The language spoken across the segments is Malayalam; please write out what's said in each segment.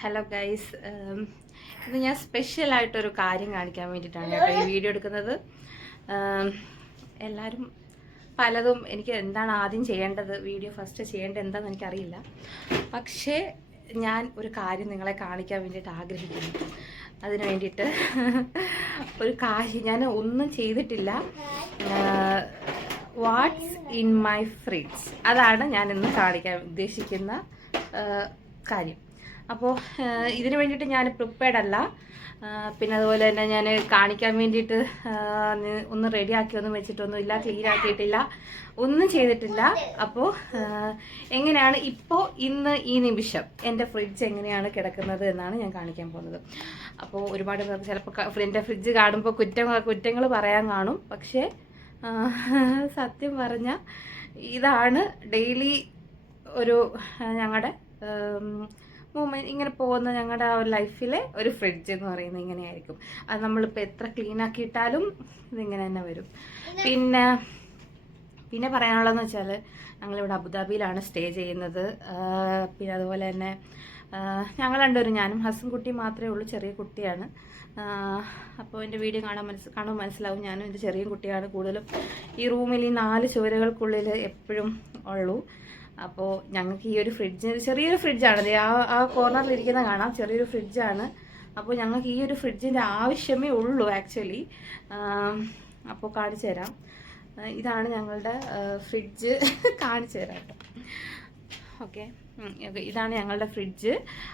ഹലോ ഗൈസ് ഇത് ഞാൻ സ്പെഷ്യൽ സ്പെഷ്യലായിട്ടൊരു കാര്യം കാണിക്കാൻ വേണ്ടിയിട്ടാണ് കേട്ടോ ഈ വീഡിയോ എടുക്കുന്നത്. എല്ലാവരും പലതും എനിക്ക് എന്താണ് ആദ്യം ചെയ്യേണ്ടത് വീഡിയോ ഫസ്റ്റ് ചെയ്യേണ്ടത് എന്താണെന്ന് എനിക്കറിയില്ല. പക്ഷേ ഞാൻ ഒരു കാര്യം നിങ്ങളെ കാണിക്കാൻ വേണ്ടിയിട്ട് ആഗ്രഹിക്കുന്നു. അതിന് വേണ്ടിയിട്ട് ഒരു കാര്യം ഞാൻ ഒന്നും ചെയ്തിട്ടില്ല. വാട്ട്സ് ഇൻ മൈ ഫ്രിഡ്ജ് അതാണ് ഞാൻ ഇന്ന് കാണിക്കാൻ ഉദ്ദേശിക്കുന്ന കാര്യം. അപ്പോൾ ഇതിന് വേണ്ടിയിട്ട് ഞാൻ പ്രിപ്പയർഡ് അല്ല. പിന്നെ അതുപോലെ തന്നെ ഞാൻ കാണിക്കാൻ വേണ്ടിയിട്ട് ഒന്നും നി- ഒന്ന് റെഡിയാക്കി ഒന്നും വെച്ചിട്ടൊന്നും ഇല്ല ക്ലീൻ ആക്കിയിട്ടില്ല. ഒന്നും ചെയ്തിട്ടില്ല. അപ്പോൾ എങ്ങനെയാണ് ഇപ്പോൾ ഇന്ന് ഈ നിമിഷം എന്റെ ഫ്രിഡ്ജ് എങ്ങനെയാണ് കിടക്കുന്നത് എന്നാണ് ഞാൻ കാണിക്കാൻ പോകുന്നത്. അപ്പോൾ ഒരുപാട് പേർക്ക് ചിലപ്പോൾ എന്റെ ഫ്രിഡ്ജ് കാണുമ്പോൾ കുറ്റം കുറ്റങ്ങൾ പറയാൻ കാണും. പക്ഷേ സത്യം പറഞ്ഞാൽ ഇതാണ് ഡെയിലി ഒരു ഞങ്ങളുടെ മൂമെന്റ് ഇങ്ങനെ പോകുന്ന ഞങ്ങളുടെ ആ ഒരു ലൈഫിലെ ഒരു ഫ്രിഡ്ജ് എന്ന് പറയുന്നത് ഇങ്ങനെയായിരിക്കും. അത് നമ്മളിപ്പോൾ എത്ര ക്ലീൻ ആക്കിയിട്ടാലും ഇതിങ്ങനെ തന്നെ വരും. പിന്നെ പിന്നെ പറയാനുള്ളതെന്ന് വെച്ചാൽ ഞങ്ങളിവിടെ അബുദാബിയിലാണ് സ്റ്റേ ചെയ്യുന്നത്. പിന്നെ അതുപോലെ തന്നെ ഞങ്ങൾ രണ്ടുപേരും ഞാനും ഹസും കുട്ടി മാത്രമേ ഉള്ളൂ ചെറിയ കുട്ടിയാണ്. അപ്പോൾ എന്റെ വീഡിയോ കാണാൻ മനസ്സ് കാണുമ്പോൾ മനസ്സിലാവും ഞാനും എന്റെ ചെറിയ കുട്ടിയാണ് കൂടുതലും ഈ റൂമിൽ ഈ നാല് ചുവരുകൾക്കുള്ളിൽ എപ്പോഴും ഉള്ളൂ. അപ്പോൾ ഞങ്ങൾക്ക് ഈ ഒരു ഫ്രിഡ്ജ് ചെറിയൊരു ഫ്രിഡ്ജാണ് ആ ആ കോർണറിൽ ഇരിക്കുന്ന കാണാം. ചെറിയൊരു ഫ്രിഡ്ജാണ് അപ്പോൾ ഞങ്ങൾക്ക് ഈ ഒരു ഫ്രിഡ്ജിന്റെ ആവശ്യമേ ഉള്ളൂ ആക്ച്വലി അപ്പോൾ കാണിച്ചു തരാം. ഇതാണ് ഞങ്ങളുടെ ഫ്രിഡ്ജ് കാണിച്ചു തരാം ഓക്കെ. ഇതാണ് ഞങ്ങളുടെ ഫ്രിഡ്ജ്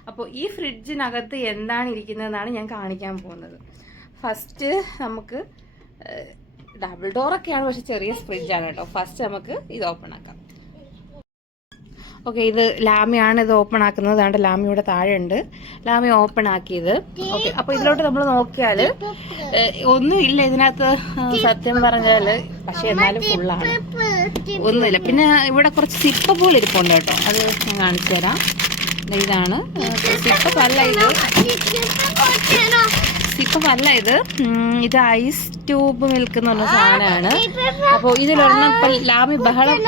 അപ്പോൾ ഈ ഫ്രിഡ്ജിനകത്ത് എന്താണ് ഇരിക്കുന്നതെന്നാണ് ഞാൻ കാണിക്കാൻ പോകുന്നത്. ഫസ്റ്റ് നമുക്ക് ഡബിൾ ഡോറൊക്കെയാണ് പക്ഷെ ചെറിയ ഫ്രിഡ്ജാണ് കേട്ടോ ഫസ്റ്റ് നമുക്ക് ഇത് ഓപ്പൺ ആക്കാം. ഓക്കെ ഇത് ലാമിയാണ് ഇത് ഓപ്പൺ ആക്കുന്നത് അതുകൊണ്ട് ലാമി ഇവിടെ താഴെ ഉണ്ട് ലാമി ഓപ്പൺ ആക്കിയത് ഓക്കെ അപ്പൊ ഇതിലോട്ട് നമ്മൾ നോക്കിയാൽ ഒന്നും ഒന്നുമില്ല ഇതിനകത്ത് സത്യം പറഞ്ഞാൽ. പക്ഷെ എന്നാലും ഫുള്ളാണ് ഒന്നുമില്ല. പിന്നെ ഇവിടെ കുറച്ച് സിപ്പ പോലെ ഇരിപ്പുണ്ട് കേട്ടോ. അത് ഞാൻ കാണിച്ചു തരാം. ഇതാണ്. സിപ്പ അല്ല ഇത്. സിപ്പ ഇത്. ഇത് ഐസ് ട്യൂബ് മിൽക്ക് എന്ന് പറഞ്ഞ സാധനമാണ്. അപ്പോൾ ഇതിലൊരെണ്ണം ഇപ്പൊ ലാമി ബഹളം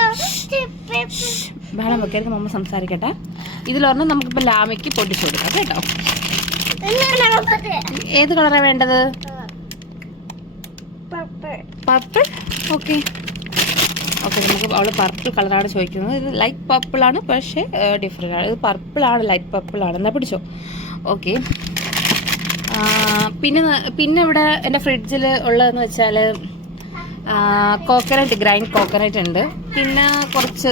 ബഹളം വെക്കരുത് മമ്മ സംസാരിക്കട്ടെ. ഇതിലൊരെണ്ണം നമുക്കിപ്പോൾ ലാമയ്ക്ക് പൊട്ടിച്ചു കൊടുക്കാം കേട്ടോ. ഏത് കളറാണ് വേണ്ടത്? പർപ്പിൾ ഓക്കെ ഓക്കെ നമുക്ക് അവൾ പർപ്പിൾ കളറാണ് ചോദിക്കുന്നത്. ഇത് ലൈറ്റ് പർപ്പിൾ ആണ് പക്ഷേ ഡിഫറെന്റ് ആണ്. ഇത് പർപ്പിൾ ആണ് ലൈറ്റ് പർപ്പിൾ ആണ്. എന്നാൽ പിടിച്ചോ? ഓക്കെ പിന്നെ പിന്നെ ഇവിടെ എന്റെ ഫ്രിഡ്ജിൽ ഉള്ളതെന്ന് വെച്ചാൽ കോക്കനട്ട് ഗ്രൈൻഡ് കോക്കനട്ട് ഉണ്ട്. പിന്നെ കുറച്ച്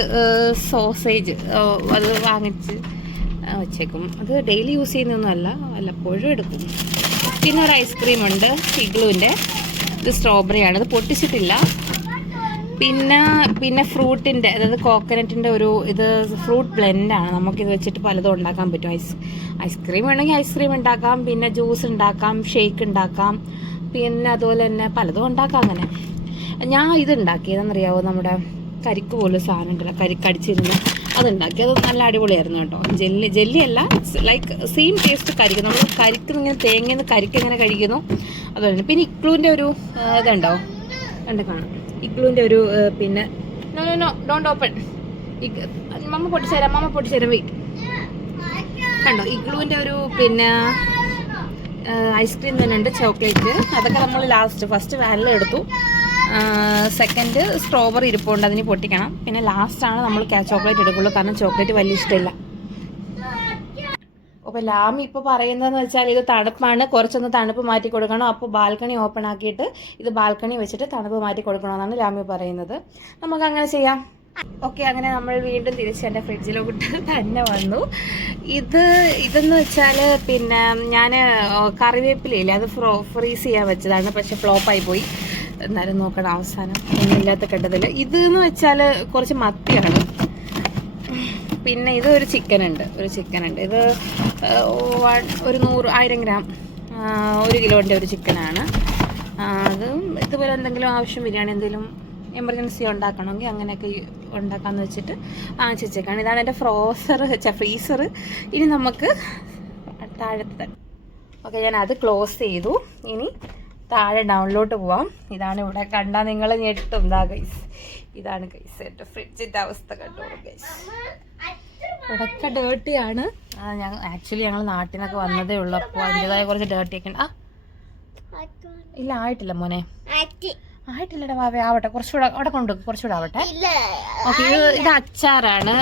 സോസേജ് അത് വാങ്ങിച്ച് വെച്ചേക്കും. അത് ഡെയിലി യൂസ് ചെയ്യുന്നൊന്നുമല്ല വല്ലപ്പോഴും എടുക്കും. പിന്നെ ഒരു ഐസ്ക്രീം ഉണ്ട് ഇഗ്ലുവിന്റെ. ഇത് സ്ട്രോബെറി ആണ്. ഇത് പൊട്ടിച്ചിട്ടില്ല. പിന്നെ പിന്നെ ഫ്രൂട്ടിന്റെ അതായത് കോക്കനട്ടിന്റെ ഒരു ഇത് ഫ്രൂട്ട് ബ്ലെൻഡാണ് നമുക്കിത് വെച്ചിട്ട് പലതും ഉണ്ടാക്കാൻ പറ്റും. ഐസ് ഐസ്ക്രീം വേണമെങ്കിൽ ഐസ്ക്രീം ഉണ്ടാക്കാം. പിന്നെ ജ്യൂസ് ഉണ്ടാക്കാം ഷേക്ക് ഉണ്ടാക്കാം. പിന്നെ അതുപോലെ തന്നെ പലതും ഉണ്ടാക്കാം അങ്ങനെ. ഞാൻ ഇത് ഉണ്ടാക്കിയതെന്നറിയാവോ നമ്മുടെ കരിക്ക് പോലെ സാധനം ഉണ്ടല്ലോ കരിക്കടിച്ചിരുന്ന് അതുണ്ടാക്കി. അത് നല്ല അടിപൊളിയായിരുന്നു കേട്ടോ. ജെല്ലി ജെല്ലി അല്ല ലൈക്ക് സെയിം ടേസ്റ്റ് കരിക്ക്. നമ്മൾ കരിക്ക് ഇങ്ങനെ നിന്ന് കരിക്ക് എങ്ങനെ കഴിക്കുന്നു. അതുപോലെ പിന്നെ ഇക്ലൂവിന്റെ ഒരു ഇതുണ്ടോ? കണ്ട് കാണാം. ഇക്ലൂവിന്റെ ഒരു പിന്നെ no no no don't open mamma പൊട്ടിച്ചേരാം mamma പൊട്ടിച്ചേരാം വെയിറ്റ്. കണ്ടോ? ഇഗ്ലുവിന്റെ ഒരു പിന്നെ ഐസ്ക്രീം തന്നെ ഉണ്ട് ചോക്ലേറ്റ്. അതൊക്കെ നമ്മൾ ലാസ്റ്റ് ഫസ്റ്റ് വാനില എടുത്തു. സെക്കൻഡ് സ്ട്രോബെറി ഇരിപ്പുണ്ട് അതിന് പൊട്ടിക്കണം. പിന്നെ ലാസ്റ്റാണ് നമ്മൾ ചോക്ലേറ്റ് എടുക്കുള്ളൂ. കാരണം ചോക്ലേറ്റ് വലിയ ഇഷ്ടമില്ല. അപ്പൊ ലാമി ഇപ്പൊ പറയുന്നതെന്ന് വെച്ചാൽ ഇത് തണുപ്പാണ്. കുറച്ചൊന്ന് തണുപ്പ് മാറ്റി കൊടുക്കണം. അപ്പോൾ ബാൽക്കണി ഓപ്പൺ ആക്കിയിട്ട് ഇത് ബാൽക്കണി വെച്ചിട്ട് തണുപ്പ് മാറ്റി കൊടുക്കണമെന്നാണ് ലാമി പറയുന്നത്. നമുക്ക് അങ്ങനെ ചെയ്യാം. ഓക്കെ അങ്ങനെ നമ്മൾ വീണ്ടും തിരിച്ച് എന്റെ ഫ്രിഡ്ജിലോട്ട് തന്നെ വന്നു. ഇത് ഇതെന്ന് വെച്ചാൽ പിന്നെ ഞാൻ കറിവേപ്പിലയില്ല? അത് ഫ്രോ ഫ്രീസ് ചെയ്യാൻ വെച്ചതാണ്. പക്ഷെ ഫ്ലോപ്പായി പോയി. എന്നാലും നോക്കണം അവസാനം. ഒന്നുമില്ലാത്ത കണ്ടതിൽ എന്ന് വെച്ചാൽ കുറച്ച് മത്തിയാണ്. പിന്നെ ഇത് ഒരു ചിക്കൻ ഉണ്ട് ഒരു ചിക്കൻ ഉണ്ട് ഇത് ഒരു നൂറ് ആയിരം ഗ്രാം. ഒരു കിലോന്റെ ഒരു ചിക്കനാണ്. അതും ഇതുപോലെ എന്തെങ്കിലും ആവശ്യം ബിരിയാണി എന്തെങ്കിലും എമർജൻസി ഉണ്ടാക്കണമെങ്കിൽ അങ്ങനെയൊക്കെ ഉണ്ടാക്കാമെന്ന് വെച്ചിട്ട് ആ ചിച്ചക്കാണ് ഇതാണ് എന്റെ ഫ്രോസർ ഫ്രീസർ. ഇനി നമുക്ക് താഴത്തെ ഓക്കെ ഞാൻ അത് ക്ലോസ് ചെയ്തു. ഇനി താഴെ ഡൗൺലോഡ് പോവാം. ഇതാണ് ഇവിടെ കണ്ടാൽ നിങ്ങൾ ഞെട്ടും ഇതാ ഗൈസ് ഇതാണ് ഗൈസ് എന്റെ ഫ്രിഡ്ജിന്റെ അവസ്ഥ കണ്ടോളൂ ഗൈസ് ഇവിടെയൊക്കെ ഡേർട്ടിയാണ് ഞങ്ങൾ ആക്ച്വലി ഞങ്ങൾ നാട്ടിൽ നിന്നൊക്കെ വന്നതേ ഉള്ളൂ. അപ്പോൾ അതിന്റെതായ കുറച്ച് ഡേർട്ടിയൊക്കെ ഉണ്ട്. ആ. ഇല്ല ആയിട്ടില്ല മോനെ. ആയിട്ടില്ലടാ വാവേ ആവട്ടെ കുറച്ചുകൂടെ അവിടെ കൊണ്ട് കുറച്ചുകൂടെ ആവട്ടെ. ഓക്കെ ഇത് ഇത് അച്ചാറാണ്.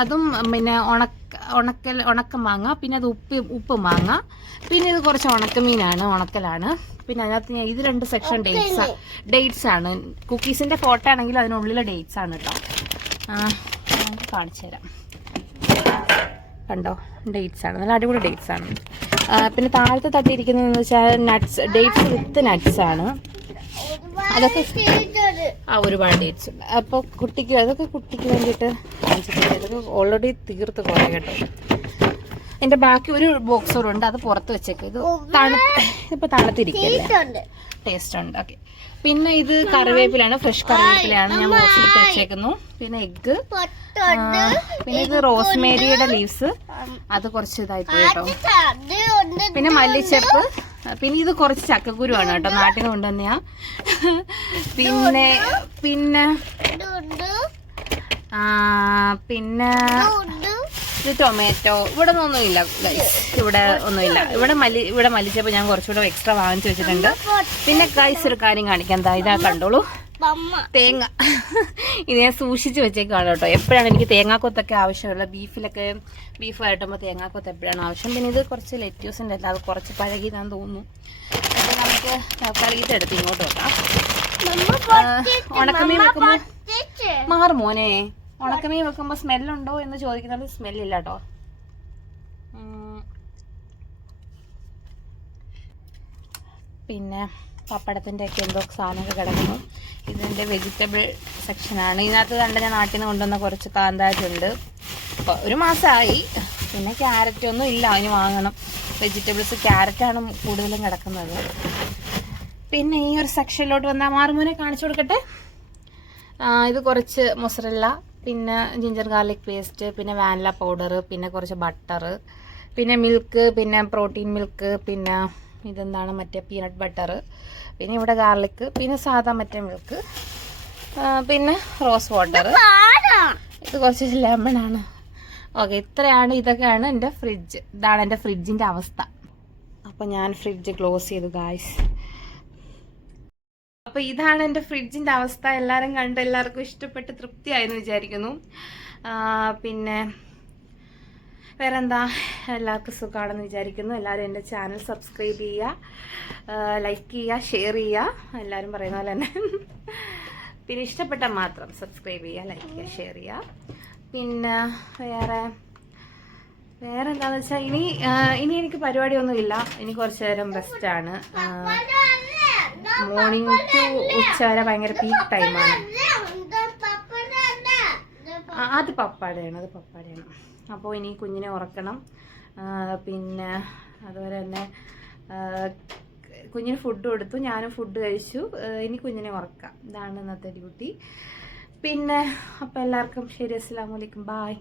അതും പിന്നെ ഉണക്ക ഉണക്കൽ ഉണക്ക മാങ്ങ പിന്നെ അത് ഉപ്പ് ഉപ്പ് മാങ്ങ പിന്നെ ഇത് കുറച്ച് ഉണക്കമീനാണ് ഉണക്കലാണ്. പിന്നെ അതിനകത്ത് ഞാൻ ഇത് രണ്ട് സെക്ഷൻ ഡേറ്റ്സ് ഡേറ്റ്സ് ആണ്. കുക്കീസിന്റെ ഫോട്ടോ ആണെങ്കിൽ അതിനുള്ളിലെ ഡേറ്റ്സ് ആണ് കേട്ടോ നമുക്ക് കാണിച്ചു തരാം. കണ്ടോ? ഡേറ്റ്സ് ആണ്. നല്ല അടിപൊളി ഡേറ്റ്സ് ആണ്. പിന്നെ താഴത്തെ തട്ടിയിരിക്കുന്നതെന്ന് വെച്ചാൽ നട്ട്സ് ഡേറ്റ്സ് വിത്ത് നട്ട്സ് ആണ്. അതൊക്കെ ആ ഒരുപാട് ഡേറ്റ്സ് ഉണ്ട്. അപ്പോൾ കുട്ടിക്ക് അതൊക്കെ കുട്ടിക്ക് വേണ്ടിയിട്ട് വാങ്ങിച്ചിട്ടുണ്ട് ഇതൊക്കെ ഓൾറെഡി തീർത്ത് കുറേ കേട്ടോ. എന്റെ ബാക്കി ഒരു ബോക്സ് കൂടെ ഉണ്ട് അത് പുറത്ത് വെച്ചേക്ക്. ഇത് തണു ഇപ്പോൾ തണുത്തിരിക്കല്ലേ? ടേസ്റ്റ് ഉണ്ട്. ഓക്കെ പിന്നെ ഇത് കറിവേപ്പിലാണ് ഫ്രഷ് കറിവേപ്പിലാണ് ഞാൻ ബോക്സിൽ വെച്ചേക്കുന്നു. പിന്നെ എഗ്ഗ് പിന്നെ ഇത് റോസ്മേരിയുടെ ലീവ്സ് അത് കുറച്ച് ഇതായി പോയി കേട്ടോ. പിന്നെ മല്ലിച്ചെപ്പ്. പിന്നെ ഇത് കുറച്ച് ചക്കക്കുരുവാണ് കേട്ടോ നാട്ടിൽ കൊണ്ടുവന്നെയാ. പിന്നെ പിന്നെ പിന്നെ ഇത് ടൊമാറ്റോ ഇവിടെ ഒന്നുമില്ല. ഇവിടെ ഒന്നുമില്ല ഇവിടെ മലി ഇവിടെ മല്ലിച്ചപ്പോൾ ഞാൻ കുറച്ചുകൂടെ എക്സ്ട്രാ വാങ്ങിച്ചു വെച്ചിട്ടുണ്ട്. പിന്നെ കൈസ് ഒരു കാര്യം കാണിക്കാം. എന്താ ഇതാ കണ്ടോളൂ. തേങ്ങ. ഇത് ഞാൻ സൂക്ഷിച്ച് വെച്ചേക്കാണ് കേട്ടോ. എപ്പോഴാണ് എനിക്ക് തേങ്ങാക്കൊത്തൊക്കെ ആവശ്യമുള്ള ബീഫിലൊക്കെ ബീഫ് വരട്ടുമ്പോൾ തേങ്ങാക്കൊത്ത് എപ്പോഴാണ് ആവശ്യം. പിന്നെ ഇത് കുറച്ച് ലെറ്റ്യൂസിന്റെ അല്ല അത് കുറച്ച് പഴകിയതാന്ന് തോന്നുന്നു. അപ്പോൾ നമുക്ക് തൽക്കാലം ഇതെടുത്ത് ഇങ്ങോട്ട് വെക്കാം. ഉണക്കമീൻ വെക്കുമ്പോൾ മാറ് മോനെ. ഉണക്കമീൻ വെക്കുമ്പോൾ സ്മെല്ലുണ്ടോ എന്ന് ചോദിക്കുന്നത് സ്മെല്ലില്ല കേട്ടോ. പിന്നെ പപ്പടത്തിന്റെ ഒക്കെ എന്തോ സാധനമൊക്കെ കിടക്കുന്നു. ഇതിന്റെ വെജിറ്റബിൾ സെക്ഷനാണ് ഇതിനകത്ത് കണ്ട ഞാൻ നാട്ടിൽ നിന്ന് കൊണ്ടുവന്ന കുറച്ച് കാന്താജുണ്ട് ഒരു മാസമായി പിന്നെ ക്യാരറ്റ് ഒന്നും ഇല്ല. അതിന് വാങ്ങണം. വെജിറ്റബിൾസ് ക്യാരറ്റാണ് കൂടുതലും കിടക്കുന്നത്. പിന്നെ ഈ ഒരു സെക്ഷനിലോട്ട് വന്നാൽ മാറുമോനെ കാണിച്ചു കൊടുക്കട്ടെ? ഇത് കുറച്ച് മൊസറല്ല പിന്നെ ജിഞ്ചർ ഗാർലിക് പേസ്റ്റ് പിന്നെ വാനില പൗഡർ പിന്നെ കുറച്ച് ബട്ടർ പിന്നെ മിൽക്ക് പിന്നെ പ്രോട്ടീൻ മിൽക്ക് പിന്നെ ഇതെന്താണ് മറ്റേ പീനട്ട് ബട്ടർ പിന്നെ ഇവിടെ ഗാർലിക് പിന്നെ സാധാ മറ്റേ മിൽക്ക് പിന്നെ റോസ് വാട്ടർ ഇത് കുറച്ച് ലെമൺ ആണ്. ഓക്കെ ഇത്രയാണ് ഇതൊക്കെയാണ് എന്റെ ഫ്രിഡ്ജ് ഇതാണ് എന്റെ ഫ്രിഡ്ജിന്റെ അവസ്ഥ. അപ്പോൾ ഞാൻ ഫ്രിഡ്ജ് ക്ലോസ് ചെയ്തു ഗായ്സ് അപ്പോൾ ഇതാണ് എന്റെ ഫ്രിഡ്ജിന്റെ അവസ്ഥ. എല്ലാവരും കണ്ട് എല്ലാവർക്കും ഇഷ്ടപ്പെട്ട് തൃപ്തിയായെന്ന് വിചാരിക്കുന്നു. ആ, പിന്നെ വേറെന്താ? എല്ലാവർക്കും സുഖമാണെന്ന് വിചാരിക്കുന്നു. എല്ലാവരും എന്റെ ചാനൽ സബ്സ്ക്രൈബ് ചെയ്യുക ലൈക്ക് ചെയ്യുക ഷെയർ ചെയ്യുക. എല്ലാവരും പറയുന്ന പോലെ തന്നെ. പിന്നെ ഇഷ്ടപ്പെട്ടാൽ മാത്രം സബ്സ്ക്രൈബ് ചെയ്യുക ലൈക്ക് ചെയ്യുക ഷെയർ ചെയ്യുക. പിന്നെ വേറെ വേറെ എന്താണെന്ന് വെച്ചാൽ ഇനി ഇനി എനിക്ക് പരിപാടിയൊന്നുമില്ല ഇനി കുറച്ച് നേരം ബെസ്റ്റാണ് മോർണിംഗ് ടു ഉച്ച വരെ ഭയങ്കര പീക്ക് ടൈമാണ് അത് പപ്പാടയാണ് അത് പപ്പാടയാണ്. അപ്പോൾ ഇനി കുഞ്ഞിനെ ഉറക്കണം. പിന്നെ അതുപോലെ തന്നെ കുഞ്ഞിന് ഫുഡ് കൊടുത്തു. ഞാനും ഫുഡ് കഴിച്ചു. ഇനി കുഞ്ഞിനെ ഉറക്കാം. ഇതാണ് ഇന്നത്തെ ഡ്യൂട്ടി പിന്നെ അപ്പോൾ എല്ലാവർക്കും ശരി. അസ്സാം വലൈക്കും ബായ്